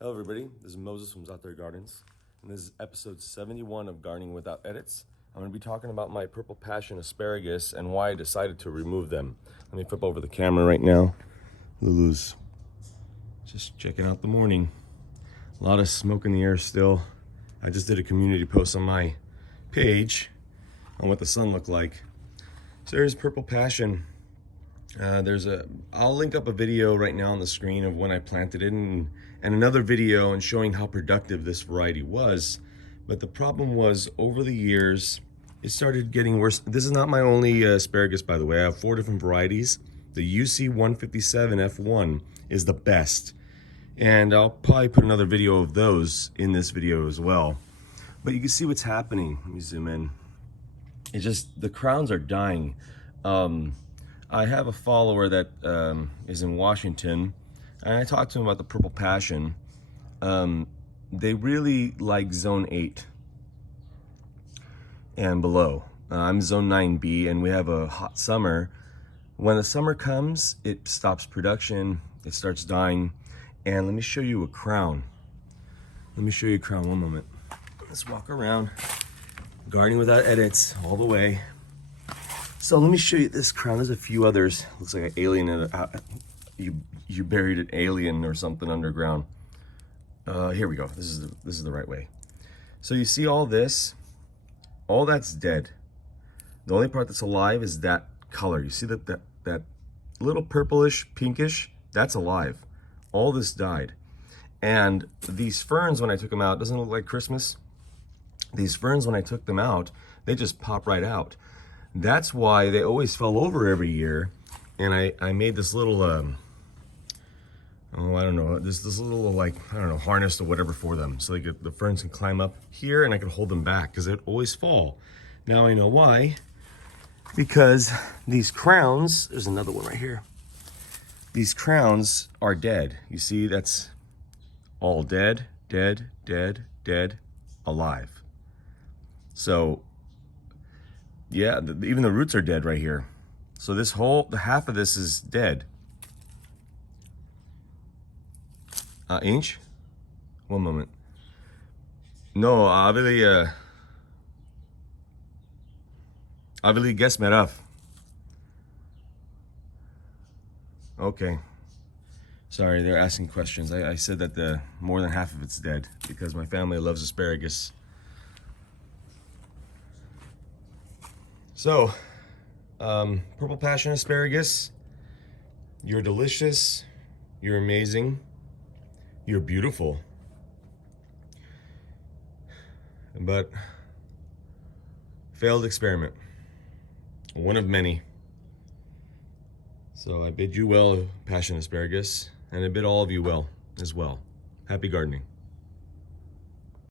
Hello everybody, this is Moses from ZAATARGARDENS, and this is episode 71 of Gardening Without Edits. I'm going to be talking about my Purple Passion Asparagus and why I decided to remove them. Let me flip over the camera right now. Lulu's just checking out the morning. A lot of smoke in the air still. I just did a community post on my page on what the sun looked like. So there's Purple Passion. I'll link up a video right now on the screen of when I planted it and another video and showing how productive this variety was. But the problem was over the years, it started getting worse. This is not my only asparagus, by the way. I have 4 different varieties. The UC 157 F1 is the best. And I'll probably put another video of those in this video as well. But you can see what's happening. Let me zoom in. It's just, the crowns are dying. I have a follower that is in Washington, and I talked to him about the Purple Passion. They really like zone 8 and below. I'm zone 9B, and we have a hot summer. When the summer comes, it stops production, it starts dying. And let me show you a crown. Let me show you a crown, one moment. Let's walk around. Gardening Without Edits, all the way. So let me show you this crown. There's a few others. Looks like an alien. You buried an alien or something underground. Here we go. This is the right way. So you see all this? All that's dead. The only part that's alive is that color. You see that little purplish, pinkish? That's alive. All this died. And these ferns, when I took them out, doesn't it look like Christmas? These ferns, when I took them out, they just pop right out. That's why they always fell over every year. And I made this little, I don't know, this little, like, I don't know, harness or whatever for them. So the ferns can climb up here and I can hold them back because they'd always fall. Now I know why. Because these crowns, there's another one right here. These crowns are dead. You see, that's all dead, dead, dead, dead, alive. So, yeah, even the roots are dead right here. So this the half of this is dead. Inch? One moment. No, avili guess me rough. Okay. Sorry, they're asking questions. I said that more than half of it's dead because my family loves asparagus. So, Purple Passion Asparagus, you're delicious, you're amazing, you're beautiful. But, failed experiment. One of many. So I bid you well, Passion Asparagus, and I bid all of you well as well. Happy gardening.